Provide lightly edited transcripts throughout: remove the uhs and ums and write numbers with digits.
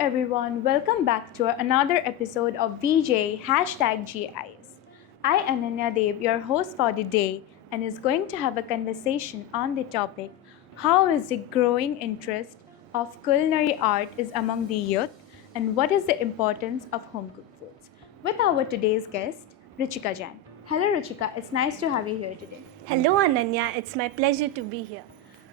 everyone, welcome back to another episode of VJ #GIs. I Ananya Dev, your host for the day, and is going to have a conversation on the topic how is the growing interest of culinary art is among the youth and what is the importance of home cooked foods with our today's guest, Ruchika Jain. Hello Ruchika, it's nice to have you here today. Hello Ananya, it's my pleasure to be here.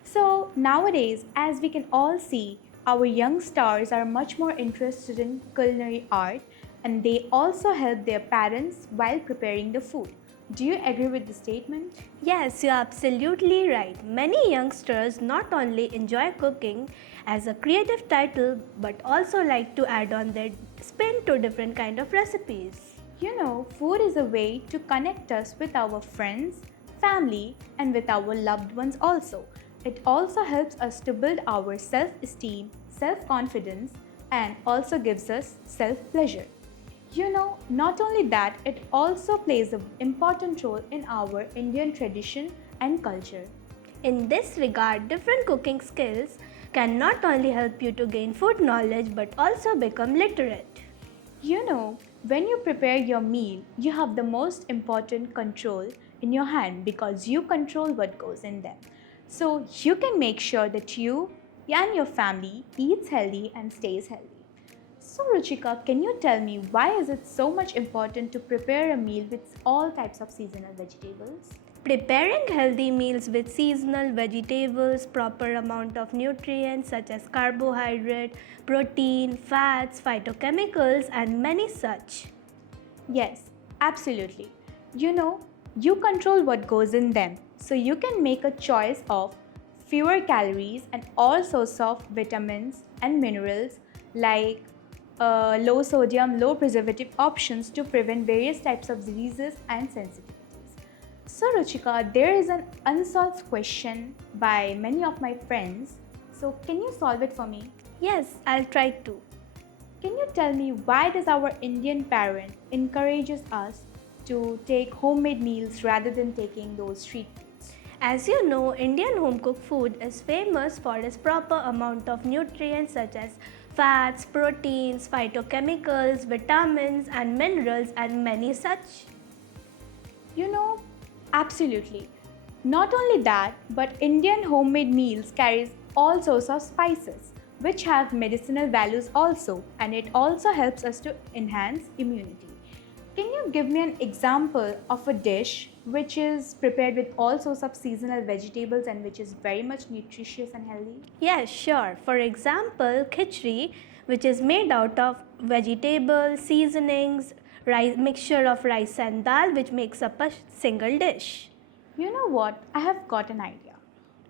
So nowadays, as we can all see, our young stars are much more interested in culinary art and they also help their parents while preparing the food. Do you agree with the statement? Yes, you're absolutely right. Many youngsters not only enjoy cooking as a creative title but also like to add on their spin to different kind of recipes. You know, food is a way to connect us with our friends, family, and with our loved ones also. It also helps us to build our self-esteem, self-confidence, and also gives us self-pleasure. You know, not only that, it also plays an important role in our Indian tradition and culture. In this regard, different cooking skills can not only help you to gain food knowledge but also become literate. You know, when you prepare your meal, you have the most important control in your hand because you control what goes in them. So you can make sure that you and your family eats healthy and stays healthy. So Ruchika, can you tell me why is it so much important to prepare a meal with all types of seasonal vegetables? Preparing healthy meals with seasonal vegetables, proper amount of nutrients such as carbohydrate, protein, fats, phytochemicals and many such. Yes, absolutely. You know, you control what goes in them. So you can make a choice of fewer calories and all sorts of vitamins and minerals like low sodium, low preservative options to prevent various types of diseases and sensitivities. So Ruchika, there is an unsolved question by many of my friends. So can you solve it for me? Yes, I'll try to. Can you tell me why does our Indian parent encourages us to take homemade meals rather than taking those street foods? As you know, Indian home-cooked food is famous for its proper amount of nutrients such as fats, proteins, phytochemicals, vitamins and minerals and many such. You know, absolutely. Not only that, but Indian homemade meals carries all sorts of spices which have medicinal values also, and it also helps us to enhance immunity. Can you give me an example of a dish which is prepared with all sorts of seasonal vegetables and which is very much nutritious and healthy? Yes, sure. For example, khichdi, which is made out of vegetables, seasonings, rice, mixture of rice and dal, which makes up a single dish. You know what? I have got an idea.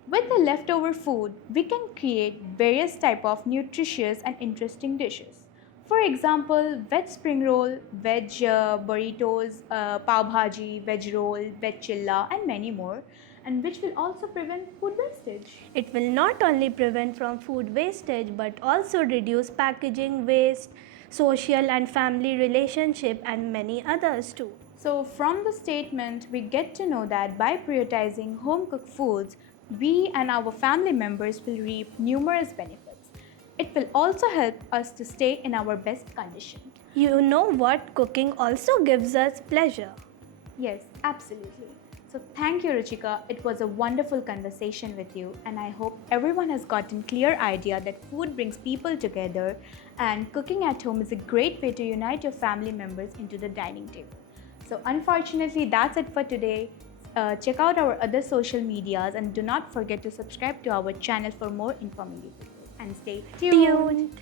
With the leftover food, we can create various type of nutritious and interesting dishes. For example, veg spring roll, veg burritos, pav bhaji, veg roll, veg chilla and many more, and which will also prevent food wastage. It will not only prevent from food wastage but also reduce packaging waste, social and family relationship and many others too. So from the statement, we get to know that by prioritizing home-cooked foods, we and our family members will reap numerous benefits. It will also help us to stay in our best condition. You know what? Cooking also gives us pleasure. Yes, absolutely. So thank you, Ruchika. It was a wonderful conversation with you, and I hope everyone has gotten clear idea that food brings people together and cooking at home is a great way to unite your family members into the dining table. So unfortunately, that's it for today. Check out our other social medias and do not forget to subscribe to our channel for more informative videos. And stay tuned.